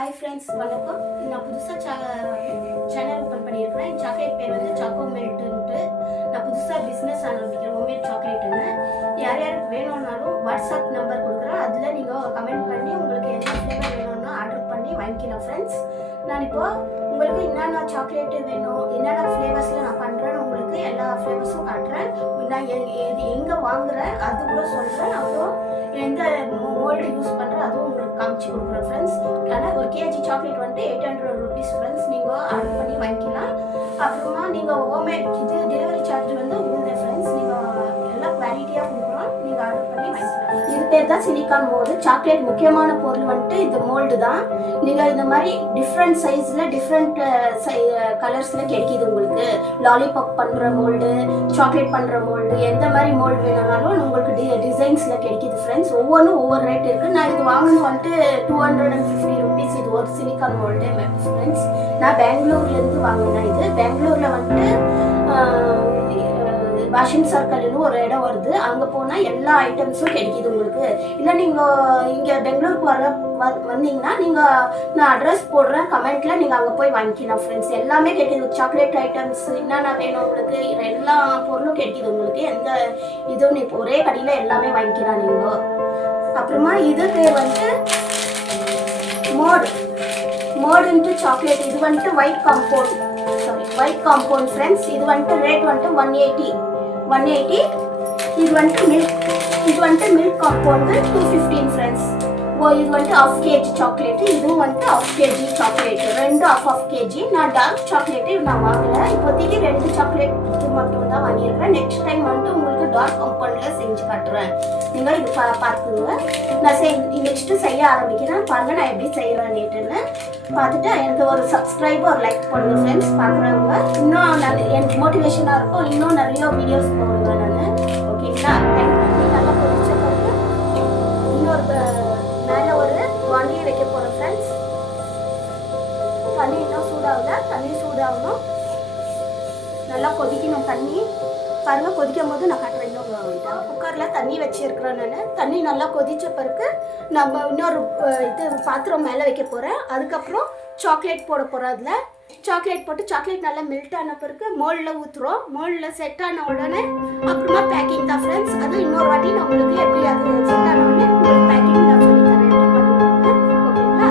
Hi friends, வணக்கம். நான் புதுசாக சேனல் ஓப்பன் பண்ணியிருக்கிறேன். என் சாக்லேட் பேர் வந்து சாக்கோ மெல்ட்டுன்ட்டு. நான் புதுசாக பிஸ்னஸ் ஆரம்பிக்கிறேன், ஹோம்மேட் சாக்லேட்டுன்னு. யார் யாருக்கு வேணும்னாலும் வாட்ஸ்அப் நம்பர் கொடுக்குறேன். அதில் நீங்கள் கமெண்ட் பண்ணி உங்களுக்கு என்ன ஃப்ளேவர் வேணும்னு ஆர்டர் பண்ணி வாங்கிக்கலாம் ஃப்ரெண்ட்ஸ். நான் இப்போது உங்களுக்கு என்னென்ன சாக்லேட்டு வேணும், என்னென்ன ஃப்ளேவர்ஸில் நான் பண்ணுறேன்னு உங்களுக்கு எல்லா ஃப்ளேவர்ஸும் காட்டுறேன். நான் எங்கே வாங்குகிறேன் அது கூட சொல்கிறேன். அப்புறம் எந்த மோல்டு யூஸ் பண்ணுறேன் அதுவும் உங்களுக்கு காமிச்சு கொடுக்குறேன் ஃப்ரெண்ட்ஸ். ஆனால் ஒரு கேஜி சாக்லேட் வந்துட்டு 800 ருபீஸ் ஃப்ரெண்ட்ஸ். நீங்கள் ஆர்டர் பண்ணி வாங்கிக்கலாம். அப்புறமா நீங்கள் ஹோம்மேட் இது டெலிவரி சார்ஜ் வந்து உங்களுடைய ஃப்ரெண்ட்ஸ். நீங்கள் எல்லாம் குவாலிட்டியாக கொடுக்குறோம், நீங்கள் ஆர்டர் பண்ணி வாங்கிக்கலாம். இது பேர் தான் சிலிக்கான் மோல்டு. சாக்லேட் முக்கியமான பொருள் வந்துட்டு இந்த மோல்டு தான். நீங்கள் இந்த மாதிரி டிஃப்ரெண்ட் சைஸில் டிஃப்ரெண்ட் கலர்ஸில் கிடைக்கிது உங்களுக்கு. லாலிபாப் பண்ணுற மோல்டு, சாக்லேட் பண்ணுற மோல்டு, எந்த மாதிரி மோல்டு வேணும்னாலும் உங்களுக்கு டிசைன்ஸில் கிடைக்கிது ஃப்ரெண்ட்ஸ். ஒவ்வொன்றும் ஒவ்வொரு ரேட் இருக்குது. நான் இது வாங்கணும் வந்துட்டு 250 ருபீஸ் இது ஒரு சிலிக்கான் மோல்டு ஃப்ரெண்ட்ஸ். நான் பெங்களூர்லேருந்து வாங்கினேன். இது பெங்களூரில் வந்துட்டு வாஷிங் சர்க்கிள்னு ஒரு இடம் வருது. அங்கே போனால் எல்லா ஐட்டம்ஸும் கிடைக்கிது உங்களுக்கு. இல்லை நீங்கள் இங்கே பெங்களூருக்கு வந்தீங்கன்னா நான் அட்ரஸ் போடுறேன் கமெண்ட்டில், நீங்கள் அங்கே போய் வாங்கிக்கலாம் ஃப்ரெண்ட்ஸ். எல்லாமே கிடைக்கிது. சாக்லேட் ஐட்டம்ஸ் என்னென்ன வேணும் உங்களுக்கு எல்லா பொருளும் கிடைக்கிது உங்களுக்கு. எந்த இதுவும் இப்போ ஒரே கடையில் எல்லாமே வாங்கிக்கலாம் நீங்கள். அப்புறமா இது பேர் வந்து மோடுன்ட்டு சாக்லேட். இது வந்துட்டு ஒயிட் காம்பவுண்ட் ஃப்ரெண்ட்ஸ். இது வந்துட்டு ரேட் வந்துட்டு 180. இது வந்துட்டு மில்க் காம்பவுண்டு 215 ஃப்ரெண்ட்ஸ். இது வந்துட்டு 1/2 கேஜி சாக்லேட்டு. இதுவும் வந்துட்டு 1/2 கேஜி சாக்லேட்டு. ரெண்டு 1/2 கேஜி. நான் டார்க் சாக்லேட்டு நான் வாங்கலை. இப்போதைக்கு 2 சாக்லேட் இது மட்டும் தான் வாங்கியிருக்கிறேன். நெக்ஸ்ட் டைம் வந்துட்டு உங்களுக்கு டார்க் காம்பவுண்டில் செஞ்சு காட்டுறேன். நீங்கள் இது பார்த்துங்க. நான் நெக்ஸ்ட்டு செய்ய ஆரம்பிக்கிறேன். பாருங்கள் நான் எப்படி செய்கிறேன்னுட்டுன்னு பார்த்துட்டு எனக்கு ஒரு சப்ஸ்கிரைப் ஒரு லைக் பண்ணுங்க ஃப்ரெண்ட்ஸ். பார்க்குறவங்க இன்னும் எனக்கு மோட்டிவேஷனாக இருக்கும். இன்னும் நிறைய வீடியோஸ் போடுவேன் நான். ஓகேங்களா? நல்லா பிடிச்ச பிறகு இன்னொரு மேலே ஒரு வாண்டியை வைக்க போகிறேன் ஃப்ரெண்ட்ஸ். தண்ணி இன்னும் சூடாகணும். நல்லா கொதிக்கணும் தண்ணி. பாருங்கள், கொதிக்கும் போது நான் காட்டுறேன். இன்னும் குக்கரில் தண்ணி வச்சுருக்கிறேன் நான். தண்ணி நல்லா கொதித்த பிறகு நம்ம இன்னொரு இது பாத்திரம் மேலே வைக்க போகிறேன். அதுக்கப்புறம் சாக்லேட் போட போகிறேன். அதில் சாக்லேட் போட்டு சாக்லேட் நல்லா மெல்ட் ஆன பிறகு மோல்டில் ஊற்றுறோம். மோல்டில் செட் ஆன உடனே அப்புறமா பேக்கிங் தான் ஃப்ரெண்ட்ஸ். அது இன்னொரு வாட்டி நான் உங்களுக்கு எப்படி அது செட் ஆன உடனே உங்களுக்கு பேக்கிங் நான் சொல்லித்தரேன் எப்படி பண்ணுவாங்க. ஓகேங்களா?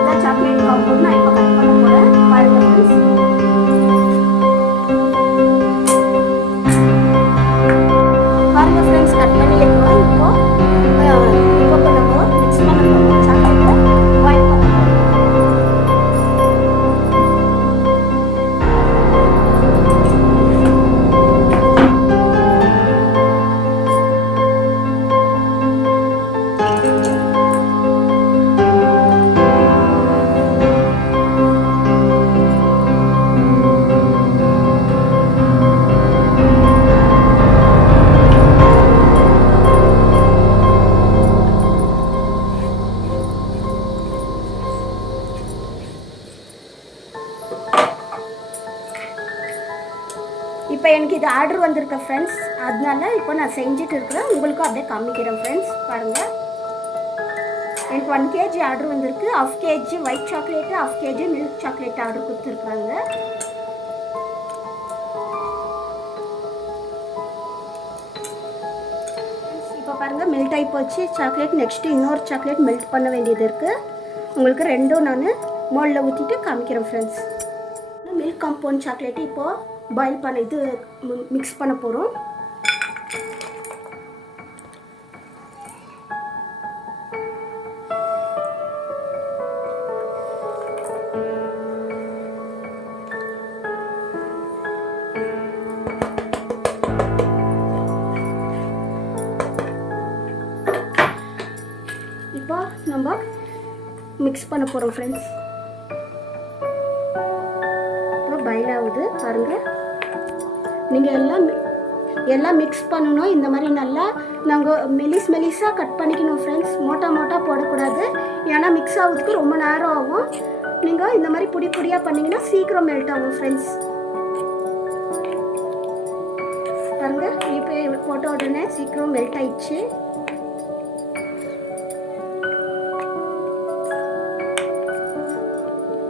இதான் சாக்லேட் காம்பவுண்ட் நான் இப்போ கட் பண்ண போகிறேன். பாருங்கள் ஃப்ரெண்ட்ஸ். கட் பண்ணி எடுக்கிறோம். இப்போ நம்ம மிக்ஸ் பண்ண போகிறோம். சாக்லேட்டை பாயில் பண்ண போகிறோம். இப்போ எனக்கு இது ஆர்டர் வந்திருக்க ஃப்ரெண்ட்ஸ். அதனால இப்போ நான் செஞ்சுட்டு இருக்கிறேன். உங்களுக்கும் அப்படியே காமிக்கிறேன் ஃப்ரெண்ட்ஸ். பாருங்கள், எனக்கு 1 கேஜி ஆர்டர் வந்திருக்கு. 1/2 KG white chocolate, 1/2 KG milk chocolate order கொடுத்துருக்காங்க. இப்போ பாருங்கள், மெல்ட் ஆகி போச்சு சாக்லேட். நெக்ஸ்ட்டு இன்னொரு சாக்லேட் மெல்ட் பண்ண வேண்டியது இருக்குது. உங்களுக்கு ரெண்டும் நான் மோல்டில் ஊற்றிட்டு காமிக்கிறேன் ஃப்ரெண்ட்ஸ். மில்க் காம்பவுண்ட் சாக்லேட்டு இப்போது பாயில் பண்ண இது மிக்ஸ் பண்ண போகிறோம். இப்போ நம்ம மிக்ஸ் பண்ண போகிறோம் ஃப்ரெண்ட்ஸ். இப்போ பாயில் ஆகுது பாருங்கள். நீங்கள் எல்லாம் மிக்ஸ் பண்ணணும். இந்த மாதிரி நல்லா நாங்கள் மெலிஸாக கட் பண்ணிக்கணும் ஃப்ரெண்ட்ஸ். மோட்டா போடக்கூடாது. ஏன்னா மிக்ஸ் ஆகுறதுக்கு ரொம்ப நேரம் ஆகும். நீங்கள் இந்த மாதிரி பொடியாக பண்ணிங்கன்னா சீக்கிரம் மெல்ட் ஆகும் ஃப்ரெண்ட்ஸ். பாருங்கள், இப்போ போட்ட உடனே சீக்கிரம் மெல்ட் ஆயிடுச்சு.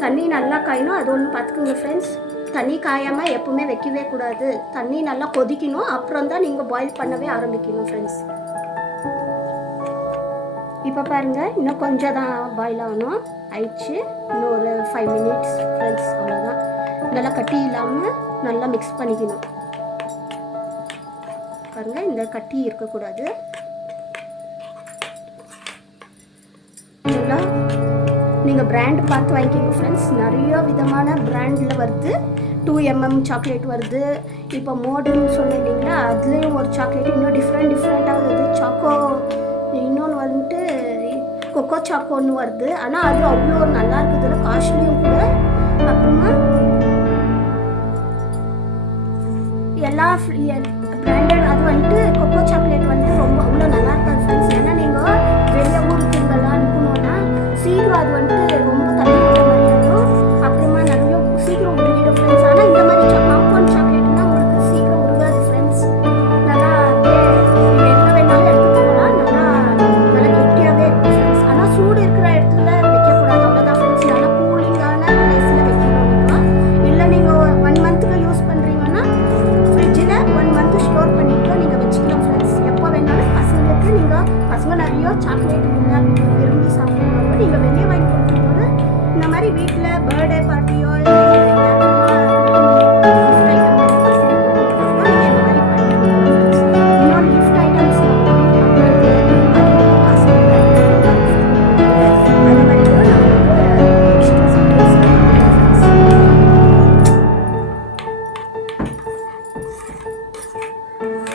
தண்ணி நல்லா காயணும், அது ஒன்று பார்த்துக்குங்க ஃப்ரெண்ட்ஸ். தண்ணி காயாமல் எப்பவுமே வைக்கவே கூடாது. தண்ணி நல்லா கொதிக்கணும், அப்புறம் தான் நீங்கள் பாயில் பண்ணவே ஆரம்பிக்கணும் ஃப்ரெண்ட்ஸ். இப்போ பாருங்கள், இன்னும் கொஞ்சம் தான் பாயில் ஆகணும், ஆயிடுச்சு. இன்னும் ஒரு 5 மினிட்ஸ் ஃப்ரெண்ட்ஸ், அவ்வளோதான். நல்லா கட்டி இல்லாமல் நல்லா மிக்ஸ் பண்ணிக்கணும். பாருங்கள், இந்த கட்டி இருக்கக்கூடாது. நல்லா நீங்கள் பிராண்ட் பார்த்து வாங்கிக்கோங்க ஃப்ரெண்ட்ஸ். நிறைய விதமான பிராண்டில் வருது. 2mm சாக்லேட் வருது. இப்போ மோடுன்னு சொன்னீங்களா, அதுலேயும் ஒரு சாக்லேட் இன்னும் டிஃப்ரெண்ட்டாக வருது. சாக்கோ, இன்னொன்று வந்துட்டு கொக்கோ சாக்கோன்னு வருது. ஆனால் அது அவ்வளோ நல்லா இருக்குதுல, காஸ்ட்லியும் கூட. அப்புறமா எல்லா பிராண்டட் அது வந்துட்டு கொக்கோ சாக்லேட் வந்துட்டு ரொம்ப அவ்வளோ நல்லா இருக்காது ஃப்ரெண்ட்ஸ். ஏன்னா நீங்கள் வெளியே ஊருக்குங்கெல்லாம் அனுப்பணுன்னா சீக்கிரம் அது வந்துட்டு ரொம்ப தண்ணி விட்ட மாதிரி இருக்கும். அப்புறமா நிறைய சீக்கிரம் உருகிடும் ஃப்ரெண்ட்ஸ். ஆனால் இந்த மாதிரி காம்பவுண்ட் சாக்லேட்னா உங்களுக்கு சீக்கிரம் உருகாது ஃப்ரெண்ட்ஸ். நல்லா எங்கே வேணாலும் எடுத்து போகலாம். நல்லா கெட்டியாகவே இருக்கும் ஃப்ரெண்ட்ஸ். ஆனால் சூடு இருக்கிற இடத்துல வைக்கக்கூடாது, அவ்வளோதான் ஃப்ரெண்ட்ஸ். நல்லா கூலிங்கான பிளேஸில் வைக்கணும். நீங்கள் இல்லை நீங்கள் 1 மந்த்துக்கு யூஸ் பண்ணுறீங்கன்னா ஃப்ரிட்ஜில் 1 மந்த்து ஸ்டோர் பண்ணிட்டு நீங்கள் வச்சுக்கலாம் ஃப்ரெண்ட்ஸ். எப்போ வேணாலும் பசங்களுக்கு பசங்க நிறைய சாக்லேட் விரும்பி சாப்பிடுவாங்க. நீங்கள் வெளியே வாங்கி கொடுக்கும்போது இந்த மாதிரி வீட்டில் பர்த்டே பார்ட்டியோ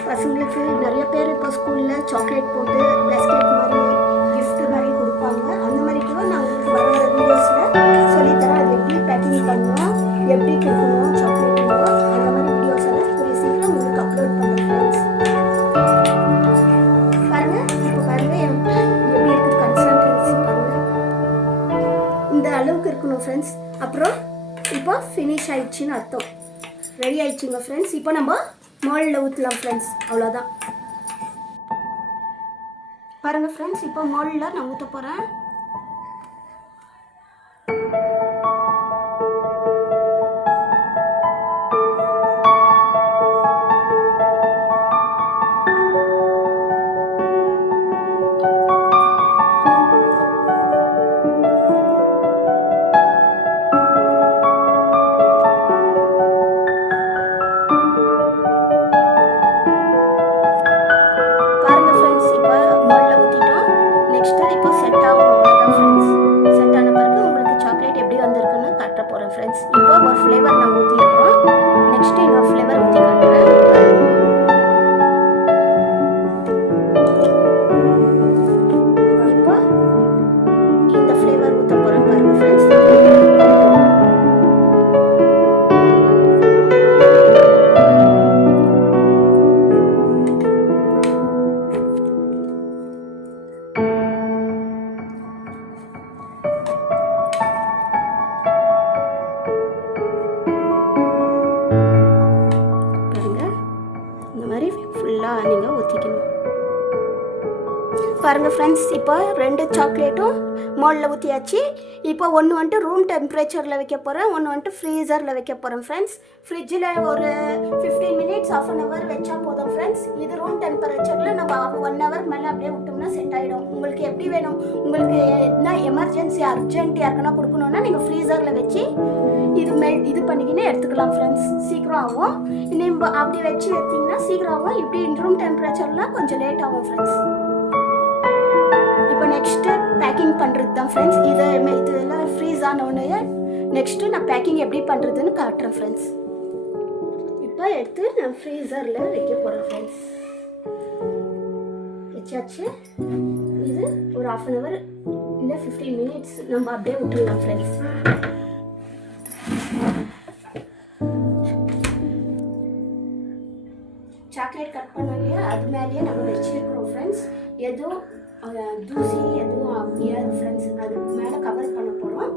பசங்களுக்கு நிறைய பேர் இப்போ ஸ்கூலில் சாக்லேட் போட்டு பிஸ்கெட் மாதிரி கிஃப்ட் மாதிரி கொடுப்பாங்க. அந்த மாதிரி கூட நான் உங்களுக்கு வர வீடியோஸில் சொல்லித்தரேன். அது எப்படி பேக்கிங் பண்ணணும், எப்படி கொடுக்கணும் சாக்லேட், அந்த மாதிரி வீடியோஸ் எல்லாம் கூடிய சீக்கிரம் உங்களுக்கு அப்லோட் பண்ணுறேன் ஃப்ரெண்ட்ஸ். பாருங்கள், இப்போ பாருங்கள் எப்படி இருக்குது கன்சிஸ்டன்சி பாருங்கள். இந்த அளவுக்கு இருக்கணும் ஃப்ரெண்ட்ஸ். அப்புறம் இப்போ ஃபினிஷ் ஆயிடுச்சுன்னு அர்த்தம், ரெடி ஆயிடுச்சுங்க ஃப்ரெண்ட்ஸ். இப்போ நம்ம மோல்டில் ஊற்றலாம் ஃப்ரெண்ட்ஸ், அவ்வளோதான். பாருங்கள் ஃப்ரெண்ட்ஸ், இப்போ மோல்டில் நான் ஊற்ற போகிறேன். ஃப்ரெண்ட்ஸ் இப்போ ஒரு ஃப்ளேவர் நான் ஊற்றிருக்கிறோம். நெக்ஸ்ட்டு இன்னொரு ஃப்ளேவர் ஊற்றி காட்டுறேன். இப்போ இந்த ஃப்ளேவர் ஊற்ற போகிறேன் பாருங்க ஃப்ரெண்ட்ஸ். ஃபுல்லாக நீங்கள் ஊற்றிக்கணும் பாருங்கள் ஃப்ரெண்ட்ஸ். இப்போ 2 சாக்லேட்டும் மோல்டில் ஊற்றியாச்சு. இப்போ ஒன்று வந்துட்டு ரூம் டெம்பரேச்சரில் வைக்க போகிறேன், ஒன்று வந்துட்டு ஃப்ரீசரில் வைக்க போகிறேன் ஃப்ரெண்ட்ஸ். ஃப்ரிட்ஜில் ஒரு 15 மினிட்ஸ் ½ அன் ஹவர் வச்சா போதும் ஃப்ரெண்ட்ஸ். இது ரூம் டெம்பரேச்சரில் நம்ம 1 ஹவர் மேலே அப்படியே விட்டோம்னா செட் ஆகிடும். உங்களுக்கு எப்படி வேணும், உங்களுக்கு என்ன எமர்ஜென்சி அர்ஜென்ட் யாருக்குன்னா கொடுக்கணுன்னா நீங்கள் ஃப்ரீசரில் வச்சு இது பண்ணிக்கினே எடுத்துக்கலாம் ஃப்ரெண்ட்ஸ். சீக்கிரம் ஆகும். நீங்கள் அப்படி வச்சு எடுத்திங்கன்னா சீக்கிரம் ஆகும். இப்படி ரூம் டெம்பரேச்சரில் கொஞ்சம் லேட் ஆகும் ஃப்ரெண்ட்ஸ். இப்போ நெக்ஸ்ட்டு பேக்கிங் பண்ணுறது தான் ஃப்ரெண்ட்ஸ். இதெல்லாம் ஃப்ரீஸ் ஆன உடனே நெக்ஸ்ட்டு நான் பேக்கிங் எப்படி பண்ணுறதுன்னு காட்டுறேன் ஃப்ரெண்ட்ஸ். இப்போ எடுத்து நான் ஃப்ரீசரில் வைக்க போகிறேன் ஃப்ரெண்ட்ஸ். வச்சாச்சு. இது ஒரு ½ அன் ஹவர் இல்லை 15 மினிட்ஸ் நம்ம அப்படியே விட்டுடலாம் ஃப்ரெண்ட்ஸ். சாக்லேட் கட் பண்ணாலே அது மேலேயே நம்ம வச்சுருக்கிறோம் ஃப்ரெண்ட்ஸ். எதுவும் தூசி எதுவும் முடியாது ஃப்ரெண்ட்ஸ். அதுக்கு மேலே கவர் பண்ண போகிறோம்.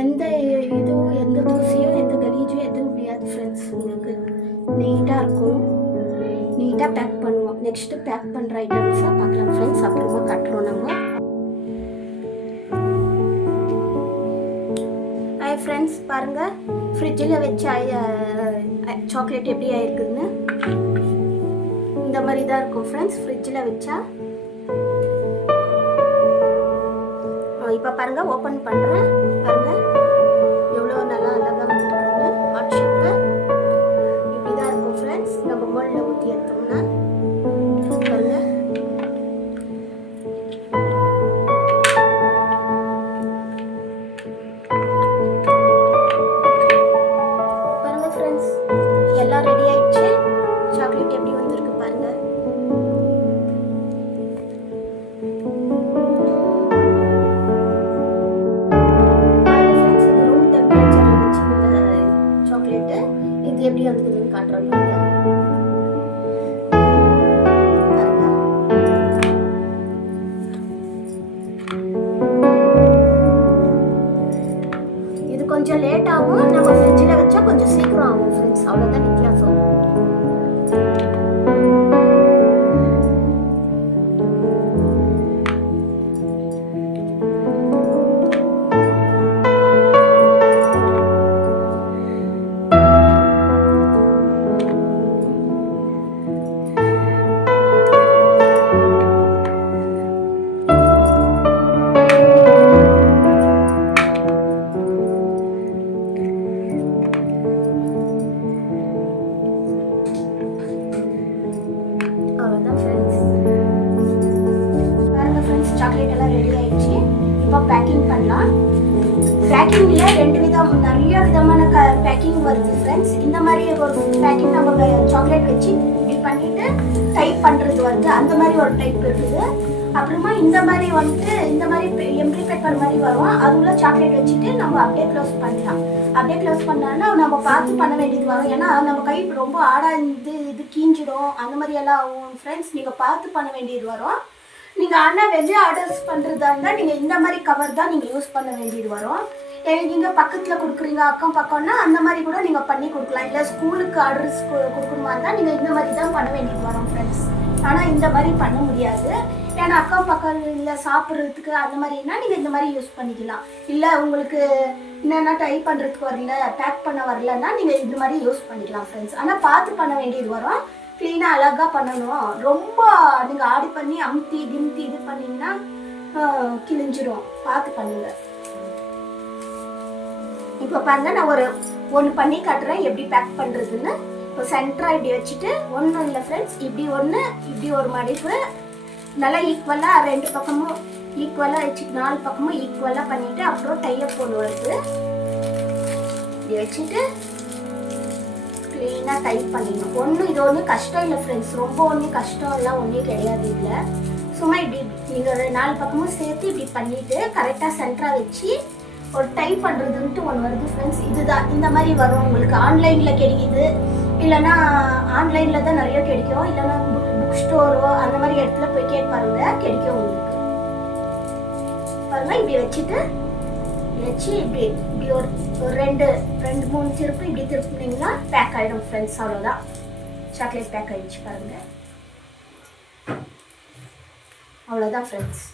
எந்த இதுவும் எந்த தூசியும் எந்த கலீஜும் எதுவும் முடியாது ஃப்ரெண்ட்ஸ். உங்களுக்கு நீட்டாக இருக்கும். நீட்டாக பேக் பண்ணுவோம். நெக்ஸ்ட்டு பேக் பண்ணுற ஐட்டம்ஸாக பார்க்கலாம் ஃப்ரெண்ட்ஸ். அப்புறமா கட்டுறோம் நம்ம. ஹாய் ஃப்ரெண்ட்ஸ், பாருங்கள் ஃப்ரிட்ஜில் வச்ச சாக்லேட் எப்படி ஆயிருக்குதுன்னு. இந்த மாதிரி தான் இருக்கும் ஃப்ரெண்ட்ஸ் ஃப்ரிட்ஜில் வச்சா. இப்போ பாருங்கள் ஓப்பன் பண்ணுறேன். பாருங்கள் எவ்வளோ நல்லா அழகாக வந்துருக்குன்னு. ஹாட் ஷேப்பு இப்படி தான் இருக்கும் ஃப்ரெண்ட்ஸ். நம்ம மோல்டில் ஊற்றி எடுத்தோம்னா பாருங்கள். பாருங்கள் ஃப்ரெண்ட்ஸ் எல்லாம் ரெடி ஆயிடுச்சு. சாக்லேட் எப்படி வந்திருக்கு பாருங்கள். இது எப்படி வந்துருக்குன்னு காட்டுறோம். இது கொஞ்சம் லேட் ஆகும். நம்ம ஃப்ரிட்ஜில் வச்சா கொஞ்சம் சீக்கிரம் ஆகும் ஃப்ரெண்ட்ஸ். அவ்வளோதான் வித்தியாசம். சாக்லேட் எல்லாம் ரெடி ஆயிடுச்சு. இப்போ பேக்கிங் பண்ணலாம். பேக்கிங்ல நிறைய விதமான பேக்கிங் வருது ஃப்ரெண்ட்ஸ். இந்த மாதிரி ஒரு பேக்கிங் நம்ம சாக்லேட் வச்சு இப்படி பண்ணிட்டு டைப் பண்றது வருது. அந்த மாதிரி ஒரு டைப் இருக்குது. அப்புறமா இந்த மாதிரி வந்துட்டு இந்த மாதிரி எம்ப்ரி பேப்பர் மாதிரி வரும். அதுக்குள்ள சாக்லேட் வச்சுட்டு நம்ம அப்படியே க்ளோஸ் பண்ணலாம். அப்படியே க்ளோஸ் பண்ணோம்னா நம்ம பார்த்து பண்ண வேண்டியது வரும். ஏன்னா நம்ம கை ரொம்ப ஆடா இது கீஞ்சிடும். அந்த மாதிரி எல்லாம் ஆகும் ஃப்ரெண்ட்ஸ். நீங்கள் பார்த்து பண்ண வேண்டியது வரும். நீங்கள் ஆனால் வெளியே ஆர்டர்ஸ் பண்ணுறதா இருந்தால் நீங்கள் இந்த மாதிரி கவர் தான் நீங்கள் யூஸ் பண்ண வேண்டியது வரும். நீங்கள் பக்கத்தில் கொடுக்குறீங்க அக்கம் பக்கம்னா அந்த மாதிரி கூட நீங்கள் பண்ணி கொடுக்கலாம். இல்லை ஸ்கூலுக்கு ஆர்டர்ஸ் கொடுக்கணுமா இருந்தால் நீங்கள் இந்த மாதிரி தான் பண்ண வேண்டியது வரும் ஃப்ரெண்ட்ஸ். ஆனால் இந்த மாதிரி பண்ண முடியாது. ஏன்னா அக்கம் பக்கம் இல்லை சாப்பிட்றதுக்கு அந்த மாதிரினா நீங்கள் இந்த மாதிரி யூஸ் பண்ணிக்கலாம். இல்லை உங்களுக்கு என்னென்னா டைப் பண்ணுறதுக்கு வரல, பேக் பண்ண வரலன்னா நீங்கள் இந்த மாதிரி யூஸ் பண்ணிக்கலாம் ஃப்ரெண்ட்ஸ். ஆனால் பார்த்து பண்ண வேண்டியது வரும். க்ளீனாக அழகாக பண்ணணும். ரொம்ப நீங்கள் ஆடி பண்ணி அமுத்தி கிம்தி இது பண்ணிங்கன்னா கிழிஞ்சிடும். பார்த்து பண்ணுங்க. இப்போ பாருங்க நான் ஒன்று பண்ணி காட்டுறேன் எப்படி பேக் பண்ணுறதுன்னு. இப்போ சென்டராக இப்படி வச்சுட்டு ஒன்றும் இல்லை ஃப்ரெண்ட்ஸ். இப்படி ஒன்று இப்படி ஒரு மடிப்பு நல்லா ஈக்குவலாக ரெண்டு பக்கமும் ஈக்குவலாக வச்சுட்டு 4 பக்கமும் ஈக்குவலாக பண்ணிவிட்டு அப்புறம் டையப் ஒன்று வருது. இப்படி வச்சுட்டு க்ளீனாக டைப் பண்ணிடணும். இது ஒன்றும் கஷ்டம் இல்லை ஃப்ரெண்ட்ஸ். ரொம்ப ஒன்றும் கஷ்டம் எல்லாம் ஒன்றும் கிடையாது. இல்லை சும்மா இப்படி நீங்கள் 4 பக்கமும் சேர்த்து இப்படி பண்ணிவிட்டு கரெக்டாக சென்டராக வச்சு ஒரு டைப் பண்ணுறதுன்ட்டு ஒன்று வருது ஃப்ரெண்ட்ஸ். இதுதான் இந்த மாதிரி வரும். உங்களுக்கு ஆன்லைனில் கிடைக்குது. இல்லைன்னா ஆன்லைனில் தான் நிறைய கிடைக்கும். இல்லைன்னா புக் ஸ்டோரோ அந்த மாதிரி இடத்துல போய் கேட்பாருங்க, கிடைக்கும் உங்களுக்கு. பாருங்கள் இப்படி வச்சு இப்படி ஒரு 2-3 திருப்பு இப்படி திருப்பினீங்கன்னா பேக் ஆகிடும் ஃப்ரெண்ட்ஸ். அவ்வளோதான், சாக்லேட் பேக் ஆகிடுச்சு பாருங்கள். அவ்வளோதான் ஃப்ரெண்ட்ஸ்.